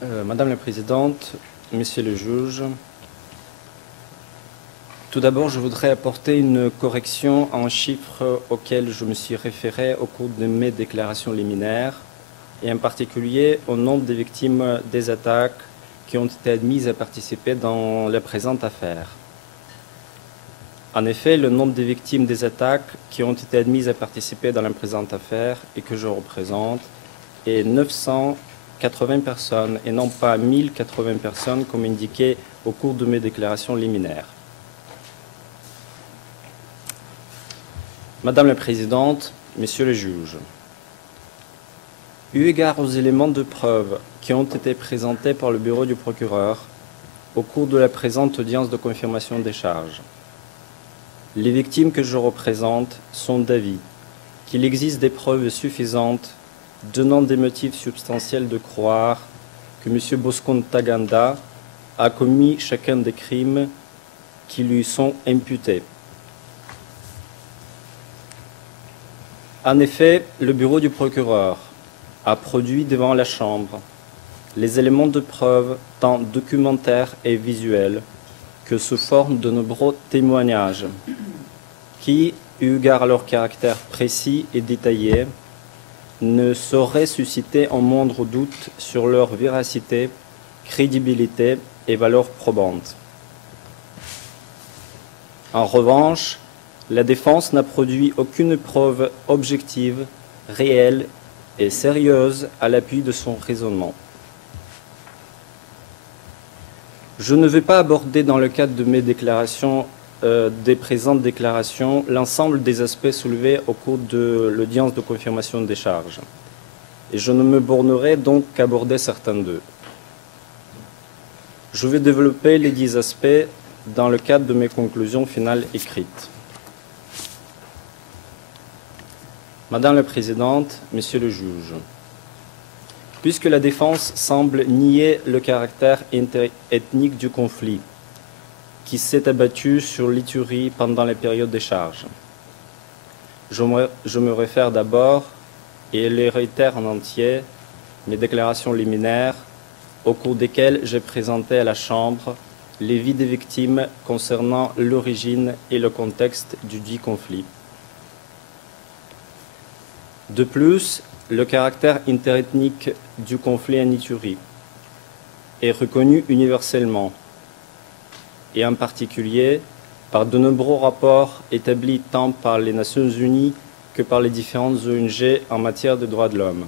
Madame la Présidente, Monsieur le juge, tout d'abord, je voudrais apporter une correction en chiffres auxquels je me suis référé au cours de mes déclarations liminaires, et en particulier au nombre des victimes des attaques qui ont été admises à participer dans la présente affaire. En effet, le nombre des victimes des attaques qui ont été admises à participer dans la présente affaire et que je représente est 980 personnes et non pas 1080 personnes comme indiqué au cours de mes déclarations liminaires. Madame la Présidente, Messieurs les juges, eu égard aux éléments de preuve qui ont été présentés par le bureau du procureur au cours de la présente audience de confirmation des charges, les victimes que je représente sont d'avis qu'il existe des preuves suffisantes donnant des motifs substantiels de croire que M. Bosco Ntaganda a commis chacun des crimes qui lui sont imputés. En effet, le bureau du procureur a produit devant la Chambre les éléments de preuve tant documentaires et visuels que sous forme de nombreux témoignages qui, eu égard à leur caractère précis et détaillé, ne sauraient susciter un moindre doute sur leur véracité, crédibilité et valeur probante. En revanche, la défense n'a produit aucune preuve objective, réelle et sérieuse à l'appui de son raisonnement. Je ne vais pas aborder dans le cadre de mes déclarations, des présentes déclarations, l'ensemble des aspects soulevés au cours de l'audience de confirmation des charges. Et je ne me bornerai donc qu'à aborder certains d'eux. Je vais développer les 10 aspects dans le cadre de mes conclusions finales écrites. Madame la Présidente, Monsieur le juge, puisque la défense semble nier le caractère interethnique du conflit qui s'est abattu sur l'Ituri pendant les périodes des charges, je me réfère d'abord, et les réitère en entier, mes déclarations liminaires au cours desquelles j'ai présenté à la Chambre les vies des victimes concernant l'origine et le contexte du dit conflit. De plus, le caractère interethnique du conflit en Ituri est reconnu universellement, et en particulier par de nombreux rapports établis tant par les Nations Unies que par les différentes ONG en matière de droits de l'homme,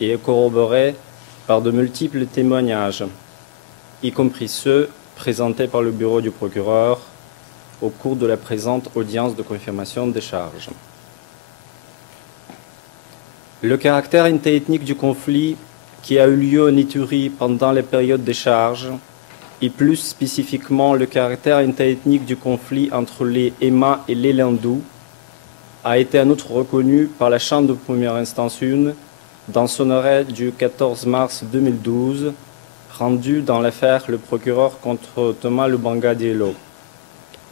et est corroboré par de multiples témoignages, y compris ceux présentés par le bureau du procureur au cours de la présente audience de confirmation des charges. Le caractère interethnique du conflit qui a eu lieu en Ituri pendant les périodes des charges, et plus spécifiquement le caractère interethnique du conflit entre les Emma et les Lindous, a été en outre reconnu par la Chambre de première instance 1 dans son arrêt du 14 mars 2012, rendu dans l'affaire le procureur contre Thomas Lubanga Diallo,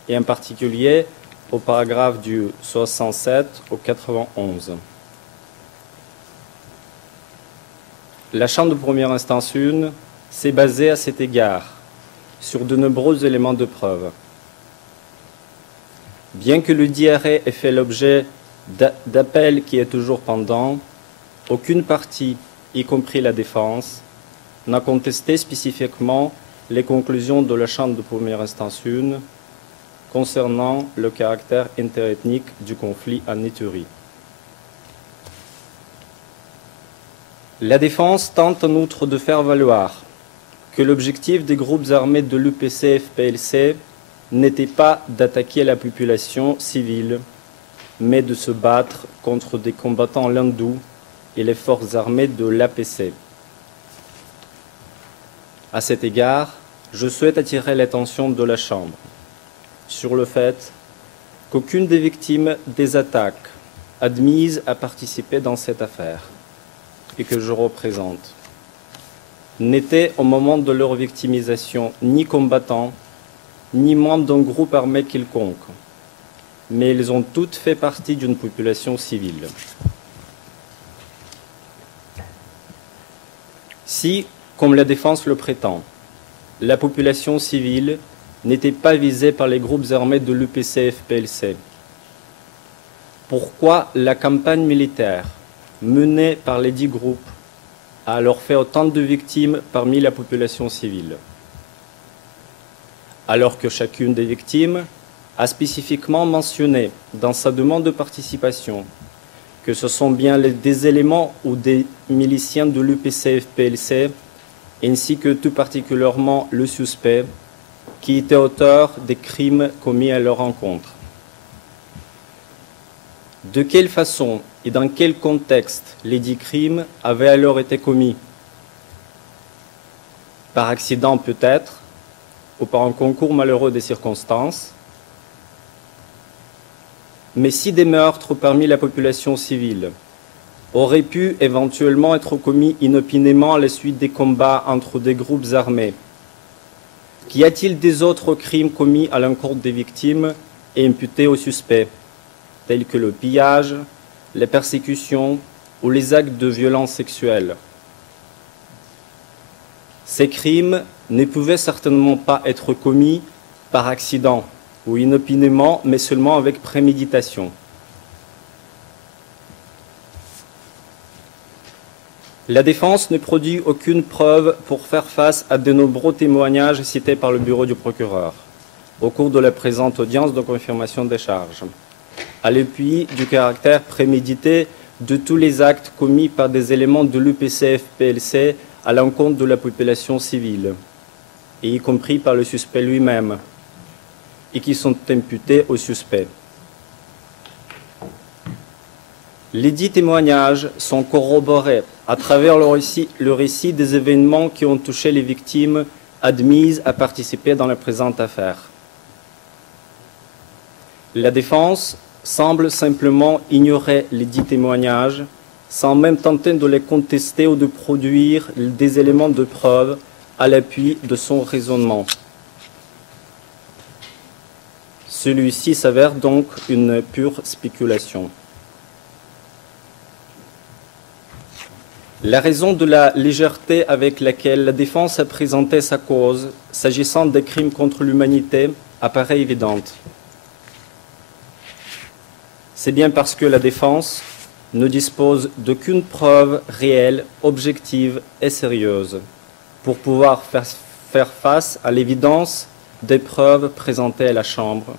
et en particulier au paragraphe du 67 au 91. La Chambre de première instance 1 s'est basée à cet égard sur de nombreux éléments de preuve. Bien que le dit arrêt ait fait l'objet d'appels qui est toujours pendant, aucune partie, y compris la défense, n'a contesté spécifiquement les conclusions de la Chambre de première instance 1 concernant le caractère interethnique du conflit en Ituri. La défense tente en outre de faire valoir que l'objectif des groupes armés de l'UPC-FPLC n'était pas d'attaquer la population civile, mais de se battre contre des combattants lindous et les forces armées de l'APC. À cet égard, je souhaite attirer l'attention de la Chambre sur le fait qu'aucune des victimes des attaques admises à participer dans cette affaire et que je représente n'étaient au moment de leur victimisation ni combattants, ni membres d'un groupe armé quelconque, mais ils ont toutes fait partie d'une population civile. Si, comme la défense le prétend, la population civile n'était pas visée par les groupes armés de l'UPC-FPLC, pourquoi la campagne militaire menée par les 10 groupes a alors fait autant de victimes parmi la population civile, alors que chacune des victimes a spécifiquement mentionné dans sa demande de participation que ce sont bien des éléments ou des miliciens de l'UPC-FPLC, ainsi que tout particulièrement le suspect, qui était auteur des crimes commis à leur encontre. De quelle façon et dans quel contexte les 10 crimes avaient alors été commis? Par accident peut-être, ou par un concours malheureux des circonstances. Mais si des meurtres parmi la population civile auraient pu éventuellement être commis inopinément à la suite des combats entre des groupes armés, qu'y a-t-il des autres crimes commis à l'encontre des victimes et imputés aux suspects, tels que le pillage, les persécutions ou les actes de violence sexuelle? Ces crimes ne pouvaient certainement pas être commis par accident ou inopinément, mais seulement avec préméditation. La défense ne produit aucune preuve pour faire face à de nombreux témoignages cités par le bureau du procureur au cours de la présente audience de confirmation des charges, à l'appui du caractère prémédité de tous les actes commis par des éléments de l'UPC-FPLC à l'encontre de la population civile, et y compris par le suspect lui-même, et qui sont imputés au suspect. Les 10 témoignages sont corroborés à travers le récit des événements qui ont touché les victimes admises à participer dans la présente affaire. La défense semble simplement ignorer les 10 témoignages sans même tenter de les contester ou de produire des éléments de preuve à l'appui de son raisonnement. Celui-ci s'avère donc une pure spéculation. La raison de la légèreté avec laquelle la défense a présenté sa cause, s'agissant des crimes contre l'humanité, apparaît évidente. C'est bien parce que la défense ne dispose d'aucune preuve réelle, objective et sérieuse pour pouvoir faire face à l'évidence des preuves présentées à la Chambre,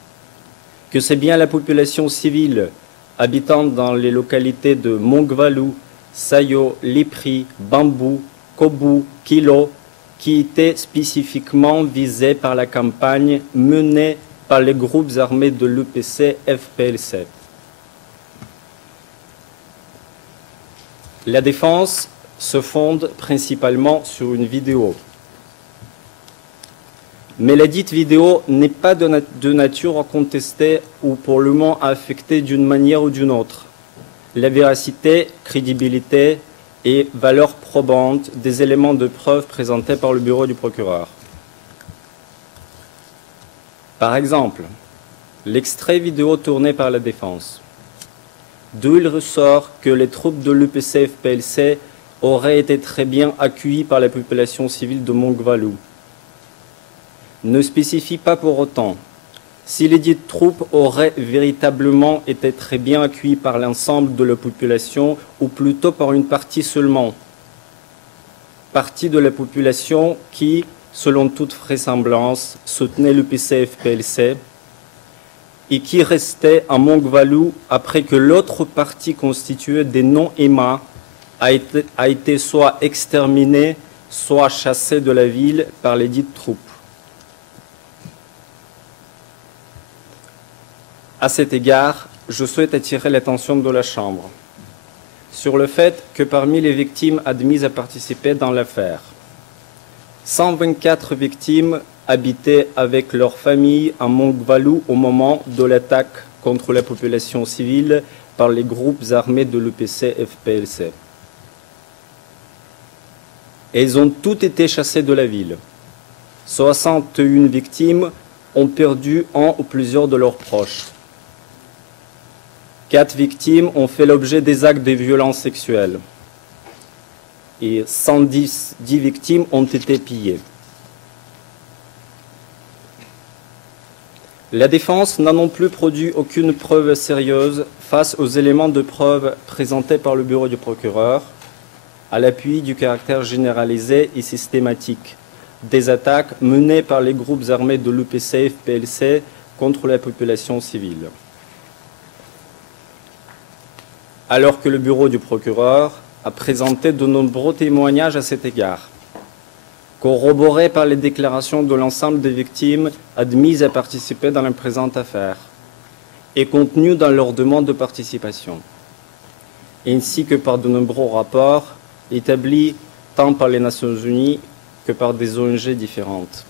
que c'est bien la population civile habitant dans les localités de Mongvalou, Sayo, Lipri, Bambou, Kobu, Kilo, qui était spécifiquement visée par la campagne menée par les groupes armés de l'UPC-FPLC. La défense se fonde principalement sur une vidéo. Mais la dite vidéo n'est pas de nature à contester ou pour le moment à affecter d'une manière ou d'une autre la véracité, crédibilité et valeur probante des éléments de preuve présentés par le bureau du procureur. Par exemple, l'extrait vidéo tourné par la défense, d'où il ressort que les troupes de l'UPC-FPLC auraient été très bien accueillies par la population civile de Mongvalou, ne spécifie pas pour autant si les dites troupes auraient véritablement été très bien accueillies par l'ensemble de la population ou plutôt par une partie seulement, partie de la population qui, selon toute vraisemblance, soutenait l'UPC-FPLC et qui restait à Mongvalou après que l'autre partie constituée des non-EMA a été soit exterminée, soit chassée de la ville par les dites troupes. À cet égard, je souhaite attirer l'attention de la Chambre sur le fait que parmi les victimes admises à participer dans l'affaire, 124 victimes habitaient avec leurs familles à Mongvalou au moment de l'attaque contre la population civile par les groupes armés de l'UPC-FPLC. Elles ont toutes été chassées de la ville. 61 victimes ont perdu un ou plusieurs de leurs proches. 4 victimes ont fait l'objet des actes de violence sexuelle. et 110 victimes ont été pillées. La défense n'a non plus produit aucune preuve sérieuse face aux éléments de preuve présentés par le bureau du procureur, à l'appui du caractère généralisé et systématique des attaques menées par les groupes armés de l'UPC-FPLC contre la population civile. Alors que le bureau du procureur a présenté de nombreux témoignages à cet égard, corroborés par les déclarations de l'ensemble des victimes admises à participer dans la présente affaire et contenues dans leur demande de participation, ainsi que par de nombreux rapports établis tant par les Nations Unies que par des ONG différentes.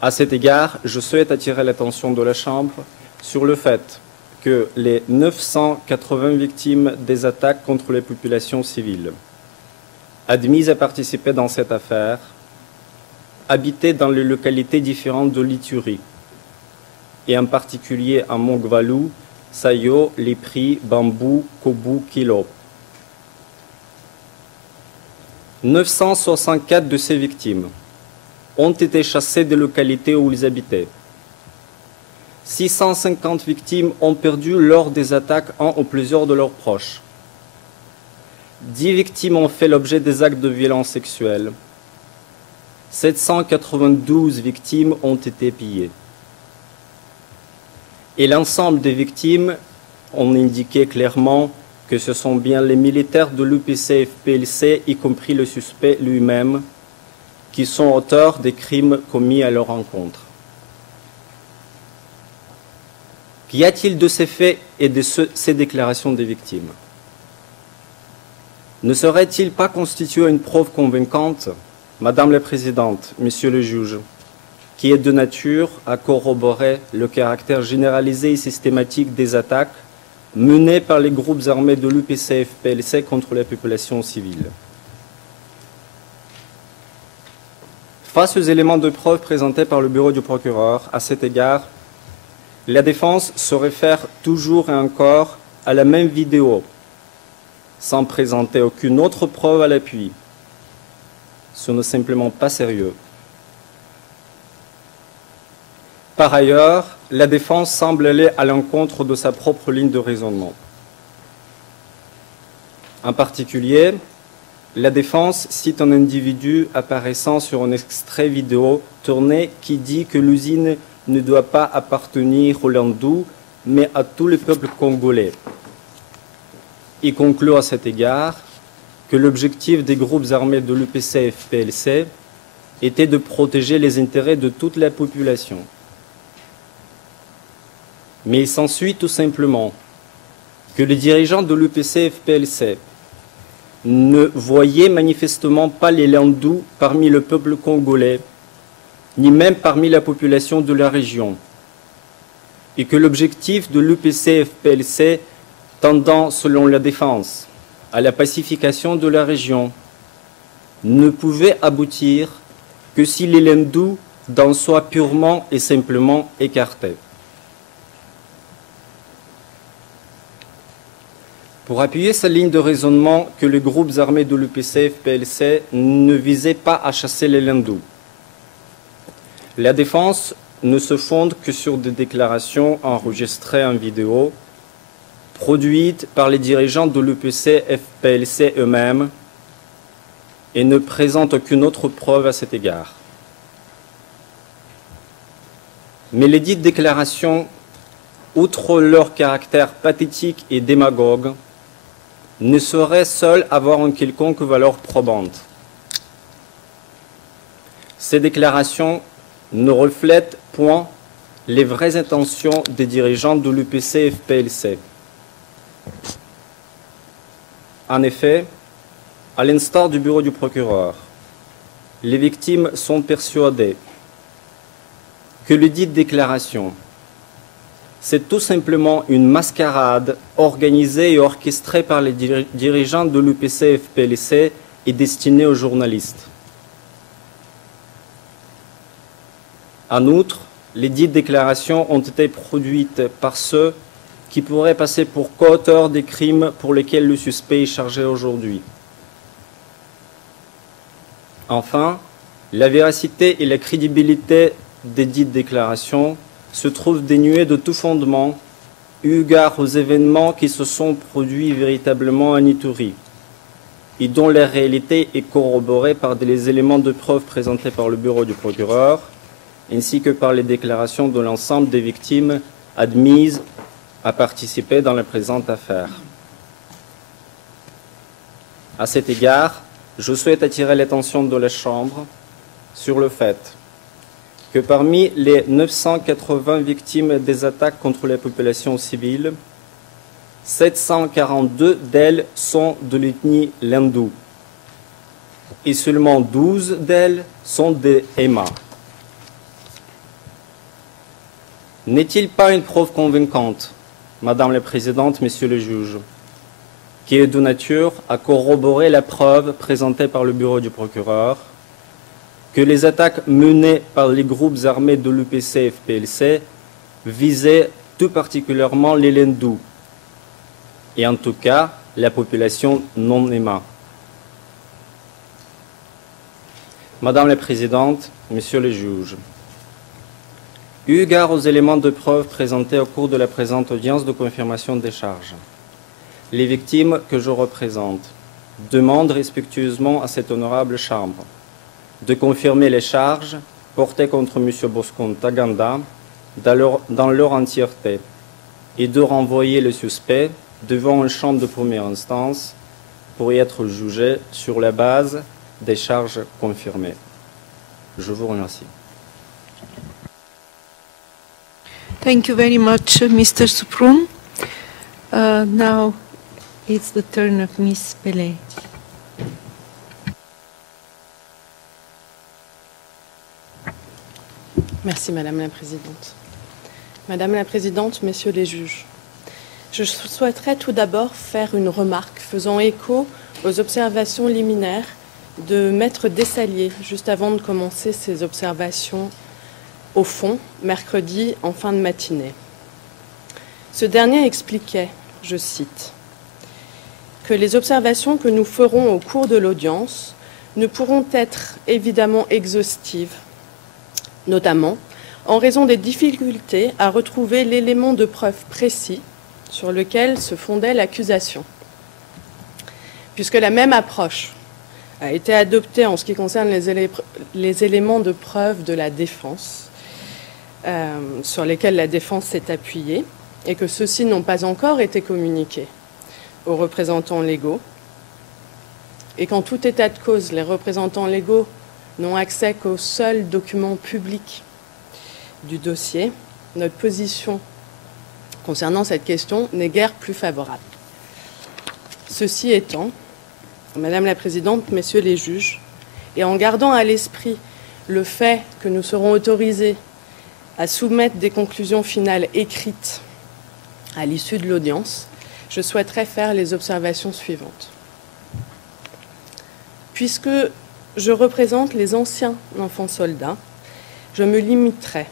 À cet égard, je souhaite attirer l'attention de la Chambre sur le fait que les 980 victimes des attaques contre les populations civiles admises à participer dans cette affaire habitaient dans les localités différentes de l'Ituri, et en particulier à Mongvalou, Sayo, Lipri, Bambou, Kobu, Kilo. 964 de ces victimes ont été chassées des localités où ils habitaient. 650 victimes ont perdu lors des attaques un ou plusieurs de leurs proches. 10 victimes ont fait l'objet des actes de violence sexuelle. 792 victimes ont été pillées. Et l'ensemble des victimes ont indiqué clairement que ce sont bien les militaires de l'UPC-FPLC, y compris le suspect lui-même, qui sont auteurs des crimes commis à leur encontre. Qu'y a-t-il de ces faits et de ces déclarations des victimes? Ne serait-il pas constitué une preuve convaincante, Madame la Présidente, Monsieur le juge, qui est de nature à corroborer le caractère généralisé et systématique des attaques menées par les groupes armés de l'UPC-FPLC contre la population civile? Face aux éléments de preuve présentés par le bureau du procureur, à cet égard, la défense se réfère toujours et encore à la même vidéo, sans présenter aucune autre preuve à l'appui. Ce n'est simplement pas sérieux. Par ailleurs, la défense semble aller à l'encontre de sa propre ligne de raisonnement. En particulier, la défense cite un individu apparaissant sur un extrait vidéo tourné qui dit que l'usine ne doit pas appartenir aux Landous, mais à tous les peuples congolais. Il conclut à cet égard que l'objectif des groupes armés de l'UPC-FPLC était de protéger les intérêts de toute la population. Mais il s'ensuit tout simplement que les dirigeants de l'UPC-FPLC ne voyaient manifestement pas les Landous parmi le peuple congolais, ni même parmi la population de la région, et que l'objectif de l'UPC-FPLC tendant, selon la défense, à la pacification de la région, ne pouvait aboutir que si les Landous d'en soient purement et simplement écartés. Pour appuyer sa ligne de raisonnement que les groupes armés de l'UPC-FPLC ne visaient pas à chasser les Landous, la défense ne se fonde que sur des déclarations enregistrées en vidéo, produites par les dirigeants de l'UPC-FPLC eux-mêmes, et ne présente aucune autre preuve à cet égard. Mais les dites déclarations, outre leur caractère pathétique et démagogue, ne sauraient seules avoir une quelconque valeur probante. Ces déclarations ne reflètent point les vraies intentions des dirigeants de l'UPC-FPLC. En effet, à l'instar du bureau du procureur, les victimes sont persuadées que les dites déclarations, c'est tout simplement une mascarade organisée et orchestrée par les dirigeants de l'UPC-FPLC et destinée aux journalistes. En outre, les dites déclarations ont été produites par ceux qui pourraient passer pour co-auteurs des crimes pour lesquels le suspect est chargé aujourd'hui. Enfin, la véracité et la crédibilité des dites déclarations se trouvent dénuées de tout fondement, eu égard aux événements qui se sont produits véritablement à Ituri, et dont la réalité est corroborée par des éléments de preuve présentés par le bureau du procureur, ainsi que par les déclarations de l'ensemble des victimes admises à participer dans la présente affaire. À cet égard, je souhaite attirer l'attention de la Chambre sur le fait que parmi les 980 victimes des attaques contre la population civile, 742 d'elles sont de l'ethnie Lendu et seulement 12 d'elles sont des Hema. N'est-il pas une preuve convaincante, Madame la Présidente, Messieurs les juges, qui est de nature à corroborer la preuve présentée par le bureau du procureur que les attaques menées par les groupes armés de l'UPC-FPLC visaient tout particulièrement les Lendu, et en tout cas la population non Hema. Madame la Présidente, Messieurs les juges, eu égard aux éléments de preuve présentés au cours de la présente audience de confirmation des charges, les victimes que je représente demandent respectueusement à cette honorable Chambre de confirmer les charges portées contre M. Bosco Ntaganda dans leur entièreté et de renvoyer le suspect devant une chambre de première instance pour y être jugé sur la base des charges confirmées. Je vous remercie. Thank you very much, Mr. Supron. Now it's the turn of Ms. Pelé. Merci, Madame la Présidente. Madame la Présidente, Messieurs les juges, je souhaiterais tout d'abord faire une remarque faisant écho aux observations liminaires de Maître Dessalier, juste avant de commencer ses observations au fond, mercredi en fin de matinée. Ce dernier expliquait, je cite, que les observations que nous ferons au cours de l'audience ne pourront être évidemment exhaustives, notamment en raison des difficultés à retrouver l'élément de preuve précis sur lequel se fondait l'accusation. Puisque la même approche a été adoptée en ce qui concerne les éléments de preuve de la défense, sur lesquels la défense s'est appuyée, et que ceux-ci n'ont pas encore été communiqués aux représentants légaux, et qu'en tout état de cause, les représentants légaux n'ont accès qu'aux seuls documents publics du dossier, notre position concernant cette question n'est guère plus favorable. Ceci étant, Madame la Présidente, Messieurs les juges, et en gardant à l'esprit le fait que nous serons autorisés à soumettre des conclusions finales écrites à l'issue de l'audience, je souhaiterais faire les observations suivantes. Puisque je représente les anciens enfants soldats, je me limiterai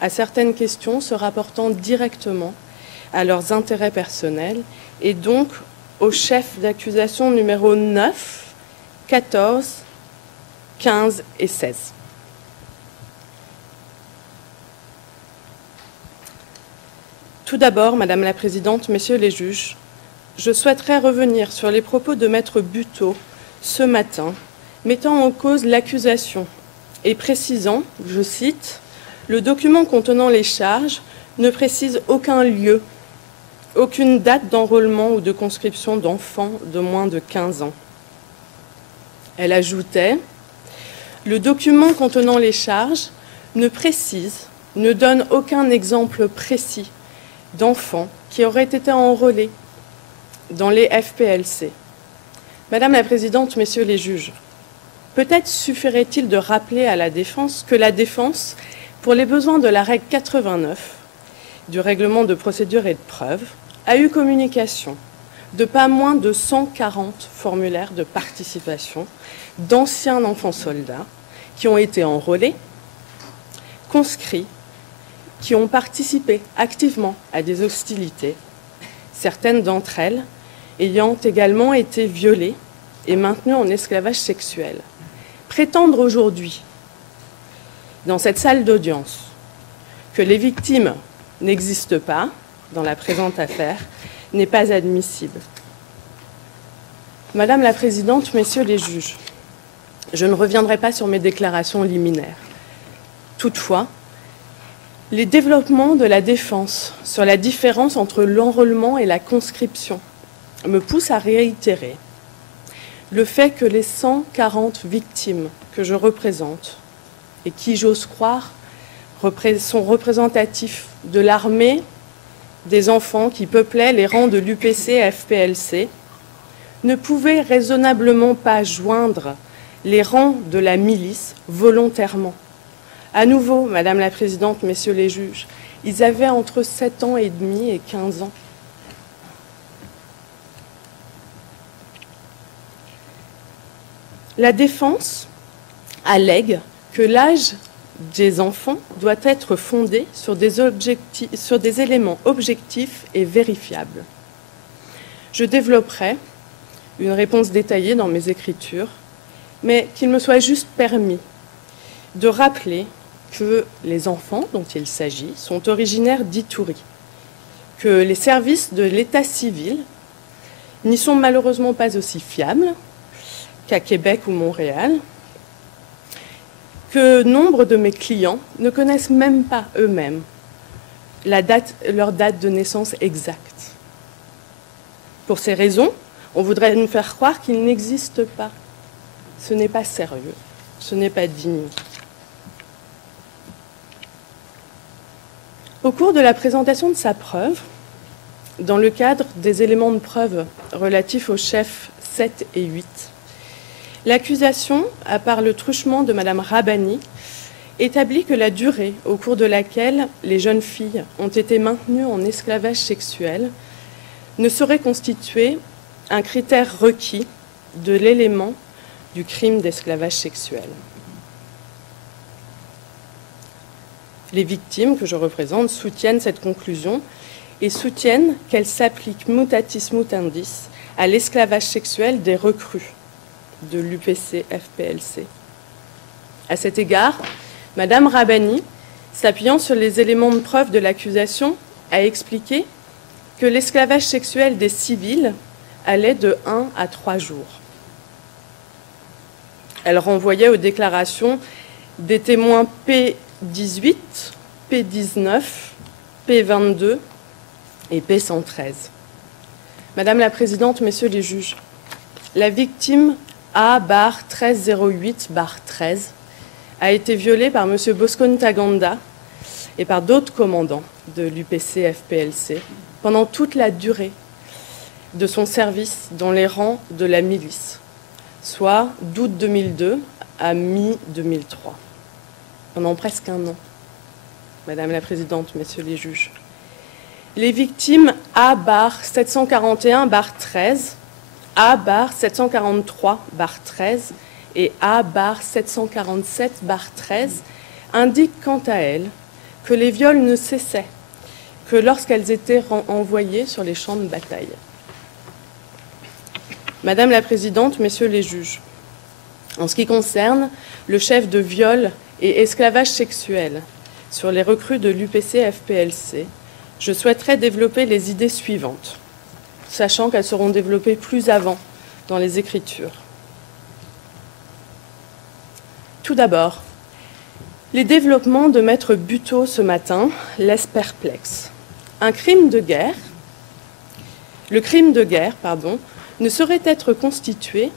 à certaines questions se rapportant directement à leurs intérêts personnels et donc aux chefs d'accusation numéro 9, 14, 15 et 16. Tout d'abord, Madame la Présidente, Messieurs les juges, je souhaiterais revenir sur les propos de Maître Buteau ce matin, mettant en cause l'accusation et précisant, je cite, « Le document contenant les charges ne précise aucun lieu, aucune date d'enrôlement ou de conscription d'enfants de moins de 15 ans. » Elle ajoutait « Le document contenant les charges ne précise, ne donne aucun exemple précis d'enfants qui auraient été enrôlés dans les FPLC. » Madame la Présidente, Messieurs les juges, peut-être suffirait-il de rappeler à la défense que la défense, pour les besoins de la règle 89 du règlement de procédure et de preuve, a eu communication de pas moins de 140 formulaires de participation d'anciens enfants soldats qui ont été enrôlés, conscrits qui ont participé activement à des hostilités, certaines d'entre elles ayant également été violées et maintenues en esclavage sexuel. Prétendre aujourd'hui, dans cette salle d'audience, que les victimes n'existent pas dans la présente affaire n'est pas admissible. Madame la Présidente, Messieurs les juges, je ne reviendrai pas sur mes déclarations liminaires. Toutefois, les développements de la défense sur la différence entre l'enrôlement et la conscription me poussent à réitérer le fait que les 140 victimes que je représente et qui, j'ose croire, sont représentatifs de l'armée des enfants qui peuplaient les rangs de l'UPC-FPLC, ne pouvaient raisonnablement pas joindre les rangs de la milice volontairement. À nouveau, Madame la Présidente, Messieurs les juges, ils avaient entre 7 ans et demi et 15 ans. La défense allègue que l'âge des enfants doit être fondé sur des éléments objectifs et vérifiables. Je développerai une réponse détaillée dans mes écritures, mais qu'il me soit juste permis de rappeler que les enfants dont il s'agit sont originaires d'Ituri, que les services de l'état civil n'y sont malheureusement pas aussi fiables qu'à Québec ou Montréal, que nombre de mes clients ne connaissent même pas eux-mêmes leur date de naissance exacte. Pour ces raisons, on voudrait nous faire croire qu'ils n'existent pas. Ce n'est pas sérieux, ce n'est pas digne. Au cours de la présentation de sa preuve, dans le cadre des éléments de preuve relatifs aux chefs 7 et 8, l'accusation, à part le truchement de Madame Rabani, établit que la durée au cours de laquelle les jeunes filles ont été maintenues en esclavage sexuel ne saurait constituer un critère requis de l'élément du crime d'esclavage sexuel. Les victimes que je représente soutiennent cette conclusion et soutiennent qu'elle s'applique mutatis mutandis à l'esclavage sexuel des recrues de l'UPC-FPLC. À cet égard, Madame Rabani, s'appuyant sur les éléments de preuve de l'accusation, a expliqué que l'esclavage sexuel des civils allait de 1 à 3 jours. Elle renvoyait aux déclarations des témoins P18, P19, P22 et P113. Madame la Présidente, Messieurs les juges, la victime A-1308-13 a été violée par M. Bosco Ntaganda et par d'autres commandants de l'UPC-FPLC pendant toute la durée de son service dans les rangs de la milice, soit d'août 2002 à mi-2003, pendant presque un an. Madame la Présidente, Messieurs les juges, les victimes A-741-13, A-743-13 et A-747-13 indiquent quant à elles que les viols ne cessaient que lorsqu'elles étaient envoyées sur les champs de bataille. Madame la Présidente, Messieurs les juges, en ce qui concerne le chef de viol et esclavage sexuel sur les recrues de l'UPC-FPLC, je souhaiterais développer les idées suivantes, sachant qu'elles seront développées plus avant dans les Écritures. Tout d'abord, les développements de Maître Buteau ce matin laissent perplexe. Le crime de guerre, ne saurait être constitué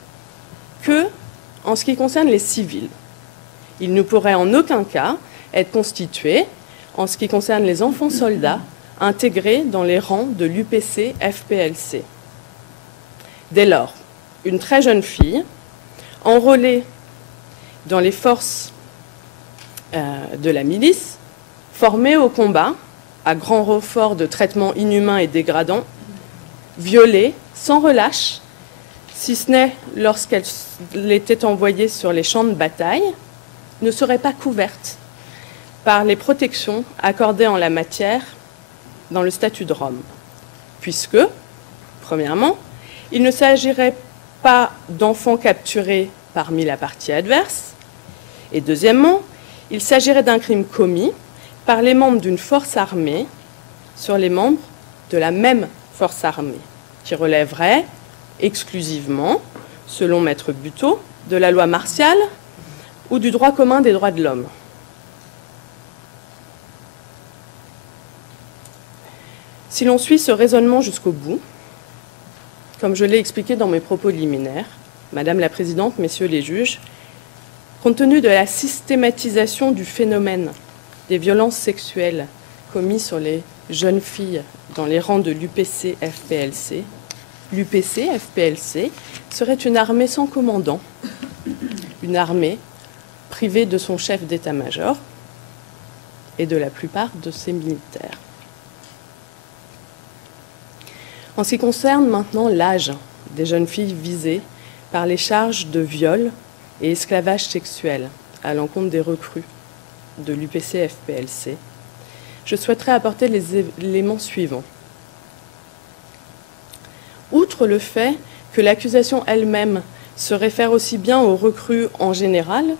que en ce qui concerne les civils. Il ne pourrait en aucun cas être constitué en ce qui concerne les enfants soldats intégrés dans les rangs de l'UPC-FPLC. Dès lors, une très jeune fille, enrôlée dans les forces de la milice, formée au combat, à grand renfort de traitements inhumains et dégradants, violée sans relâche, si ce n'est lorsqu'elle était envoyée sur les champs de bataille, ne serait pas couverte par les protections accordées en la matière dans le statut de Rome, puisque, premièrement, il ne s'agirait pas d'enfants capturés parmi la partie adverse, et deuxièmement, il s'agirait d'un crime commis par les membres d'une force armée sur les membres de la même force armée, qui relèverait exclusivement, selon Maître Buteau, de la loi martiale ou du droit commun des droits de l'homme. Si l'on suit ce raisonnement jusqu'au bout, comme je l'ai expliqué dans mes propos liminaires, Madame la Présidente, Messieurs les juges, compte tenu de la systématisation du phénomène des violences sexuelles commises sur les jeunes filles dans les rangs de l'UPC-FPLC, l'UPC-FPLC serait une armée sans commandant, une armée privée de son chef d'état-major et de la plupart de ses militaires. En ce qui concerne maintenant l'âge des jeunes filles visées par les charges de viol et esclavage sexuel à l'encontre des recrues de l'UPC-FPLC, je souhaiterais apporter les éléments suivants. Outre le fait que l'accusation elle-même se réfère aussi bien aux recrues en général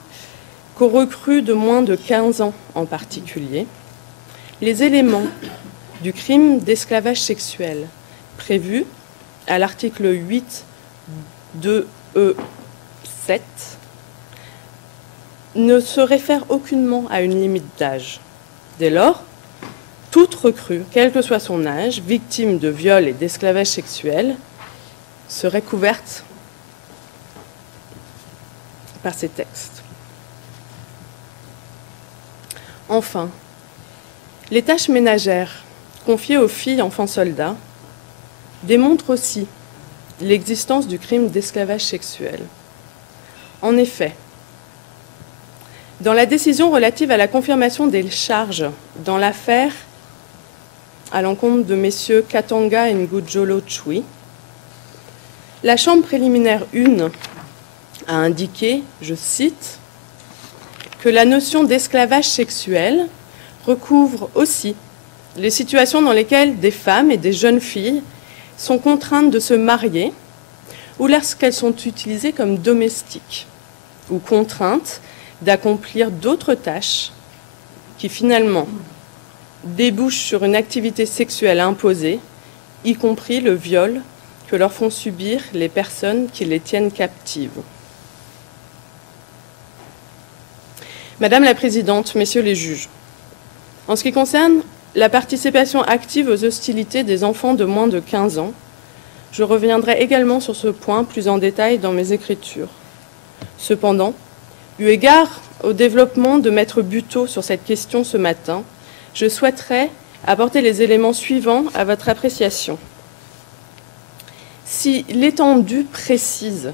qu'aux recrues de moins de 15 ans en particulier, les éléments du crime d'esclavage sexuel prévu à l'article 8 de E7 ne se réfèrent aucunement à une limite d'âge. Dès lors, toute recrue, quel que soit son âge, victime de viol et d'esclavage sexuel, serait couverte par ces textes. Enfin, les tâches ménagères confiées aux filles enfants soldats démontrent aussi l'existence du crime d'esclavage sexuel. En effet, dans la décision relative à la confirmation des charges dans l'affaire à l'encontre de messieurs Katanga et Ngudjolo Chui, la Chambre préliminaire 1 a indiqué, je cite, que la notion d'esclavage sexuel recouvre aussi les situations dans lesquelles des femmes et des jeunes filles sont contraintes de se marier ou lorsqu'elles sont utilisées comme domestiques ou contraintes d'accomplir d'autres tâches qui finalement débouchent sur une activité sexuelle imposée, y compris le viol que leur font subir les personnes qui les tiennent captives. Madame la Présidente, Messieurs les juges, en ce qui concerne la participation active aux hostilités des enfants de moins de 15 ans, je reviendrai également sur ce point plus en détail dans mes écritures. Cependant, eu égard au développement de Maître Buteau sur cette question ce matin, je souhaiterais apporter les éléments suivants à votre appréciation. Si l'étendue précise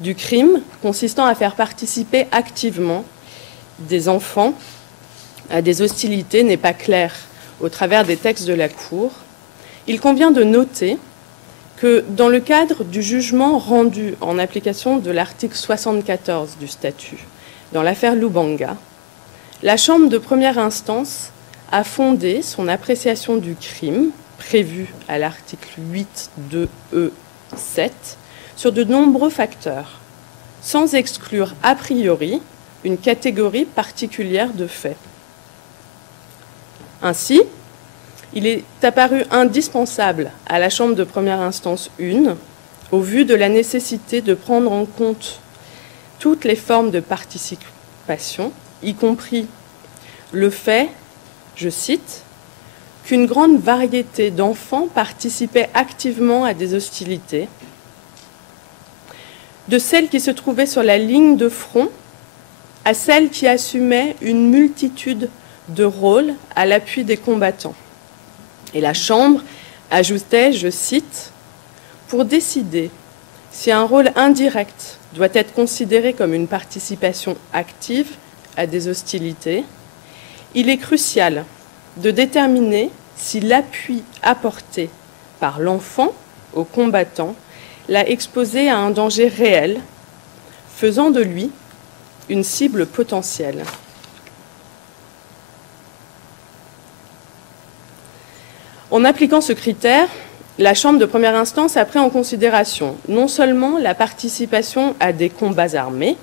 du crime consistant à faire participer activement des enfants à des hostilités n'est pas claire au travers des textes de la Cour, il convient de noter que dans le cadre du jugement rendu en application de l'article 74 du statut, dans l'affaire Lubanga, la Chambre de première instance a fondé son appréciation du crime, prévu à l'article 8 de E7, sur de nombreux facteurs, sans exclure a priori une catégorie particulière de faits. Ainsi, il est apparu indispensable à la Chambre de première instance 1, au vu de la nécessité de prendre en compte toutes les formes de participation, y compris le fait, je cite, qu'une grande variété d'enfants participaient activement à des hostilités, de celles qui se trouvaient sur la ligne de front à celles qui assumaient une multitude de rôles à l'appui des combattants. Et la Chambre ajoutait, je cite, « Pour décider si un rôle indirect doit être considéré comme une participation active à des hostilités, il est crucial de déterminer si l'appui apporté par l'enfant au combattant l'a exposé à un danger réel, faisant de lui une cible potentielle. » En appliquant ce critère, la Chambre de première instance a pris en considération non seulement la participation à des combats armés,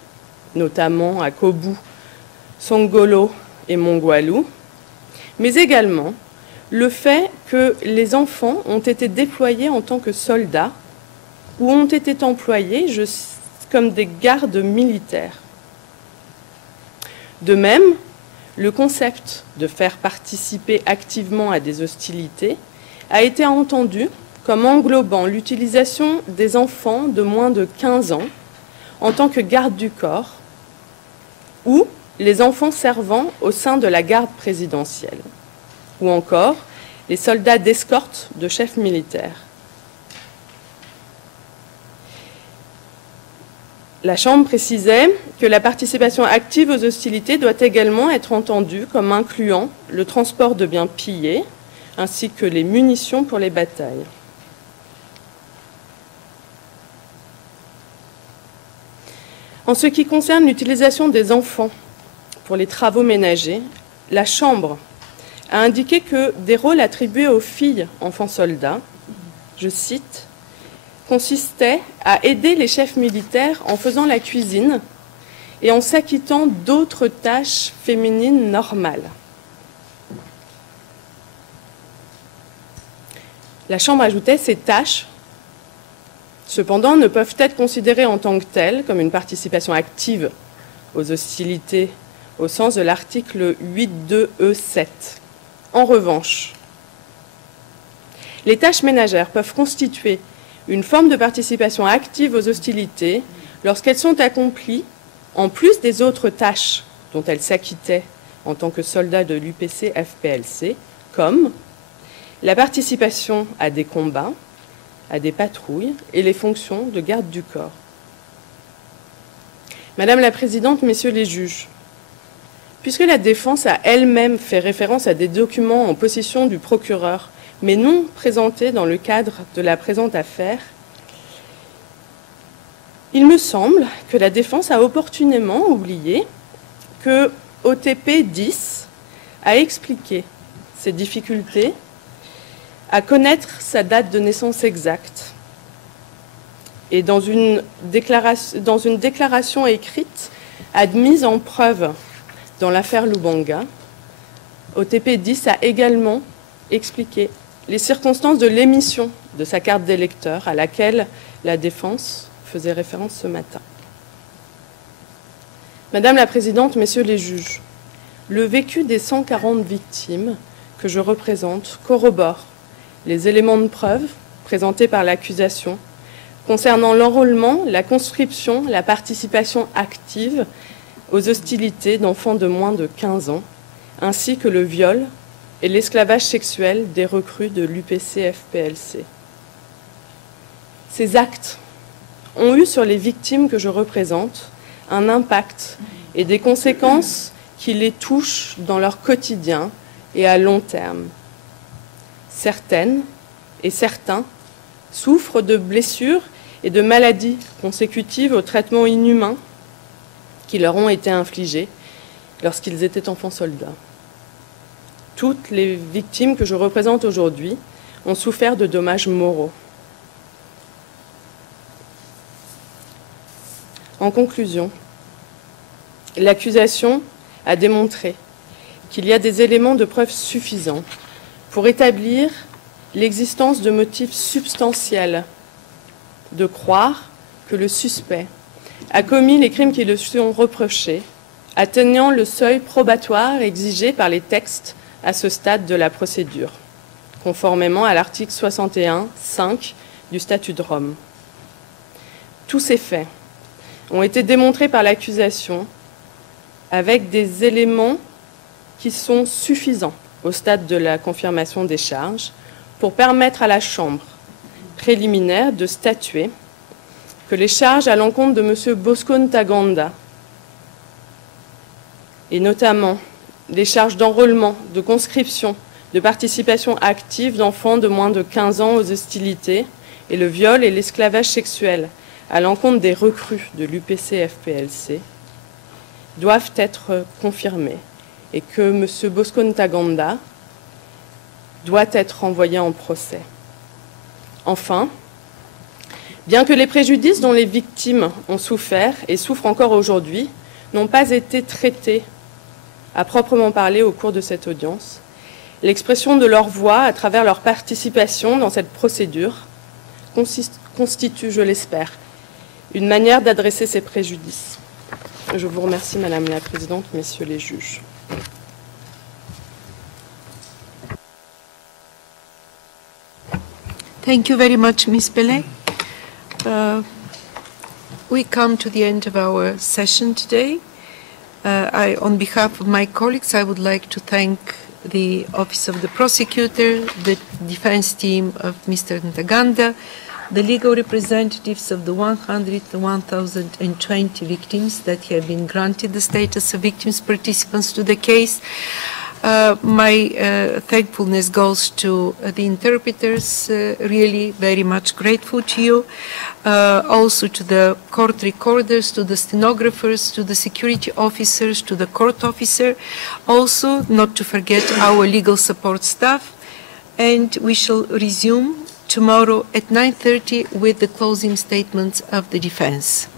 notamment à Kobu, Songolo et Mongwalu, mais également le fait que les enfants ont été déployés en tant que soldats ou ont été employés comme des gardes militaires. De même, le concept de faire participer activement à des hostilités a été entendu comme englobant l'utilisation des enfants de moins de 15 ans en tant que garde du corps ou les enfants servant au sein de la garde présidentielle, ou encore les soldats d'escorte de chefs militaires. La Chambre précisait que la participation active aux hostilités doit également être entendue comme incluant le transport de biens pillés ainsi que les munitions pour les batailles. En ce qui concerne l'utilisation des enfants pour les travaux ménagers, la Chambre a indiqué que des rôles attribués aux filles enfants soldats, je cite, consistaient à aider les chefs militaires en faisant la cuisine et en s'acquittant d'autres tâches féminines normales. La Chambre ajoutait ces tâches, cependant, ne peuvent être considérées en tant que telles comme une participation active aux hostilités au sens de l'article 8.2e7. En revanche, les tâches ménagères peuvent constituer une forme de participation active aux hostilités lorsqu'elles sont accomplies en plus des autres tâches dont elles s'acquittaient en tant que soldats de l'UPC-FPLC, comme la participation à des combats, à des patrouilles et les fonctions de garde du corps. Madame la Présidente, Messieurs les juges, puisque la défense a elle-même fait référence à des documents en possession du procureur, mais non présentés dans le cadre de la présente affaire, il me semble que la défense a opportunément oublié que OTP 10 a expliqué ses difficultés à connaître sa date de naissance exacte. Et dans une déclaration écrite admise en preuve dans l'affaire Lubanga, OTP 10 a également expliqué les circonstances de l'émission de sa carte d'électeur à laquelle la défense faisait référence ce matin. Madame la Présidente, Messieurs les juges, le vécu des 140 victimes que je représente corrobore les éléments de preuve présentés par l'accusation concernant l'enrôlement, la conscription, la participation active aux hostilités d'enfants de moins de 15 ans, ainsi que le viol et l'esclavage sexuel des recrues de l'UPC-FPLC. Ces actes ont eu sur les victimes que je représente un impact et des conséquences qui les touchent dans leur quotidien et à long terme. Certaines et certains souffrent de blessures et de maladies consécutives aux traitements inhumains qui leur ont été infligés lorsqu'ils étaient enfants soldats. Toutes les victimes que je représente aujourd'hui ont souffert de dommages moraux. En conclusion, l'accusation a démontré qu'il y a des éléments de preuve suffisants pour établir l'existence de motifs substantiels de croire que le suspect a commis les crimes qui lui sont reprochés, atteignant le seuil probatoire exigé par les textes à ce stade de la procédure, conformément à l'article 61.5 du statut de Rome. Tous ces faits ont été démontrés par l'accusation avec des éléments qui sont suffisants au stade de la confirmation des charges pour permettre à la Chambre préliminaire de statuer que les charges à l'encontre de M. Bosco Ntaganda, et notamment les charges d'enrôlement, de conscription, de participation active d'enfants de moins de 15 ans aux hostilités et le viol et l'esclavage sexuel à l'encontre des recrues de l'UPC-FPLC doivent être confirmés et que M. Bosco Ntaganda doit être renvoyé en procès. Enfin, bien que les préjudices dont les victimes ont souffert et souffrent encore aujourd'hui n'ont pas été traités à proprement parler au cours de cette audience, l'expression de leur voix à travers leur participation dans cette procédure constitue, je l'espère, une manière d'adresser ces préjudices. Je vous remercie, Madame la Présidente, Messieurs les juges. Thank you very much, Ms. Bellet. We come to the end of our session today. On behalf of my colleagues, I would like to thank the Office of the Prosecutor, the defense team of Mr. Ntaganda, the legal representatives of the 1,020 victims that have been granted the status of victims participants to the case. My thankfulness goes to the interpreters, really very much grateful to you. Also to the court recorders, to the stenographers, to the security officers, to the court officer. Also, not to forget our legal support staff. And we shall resume tomorrow at 9:30 with the closing statements of the defense.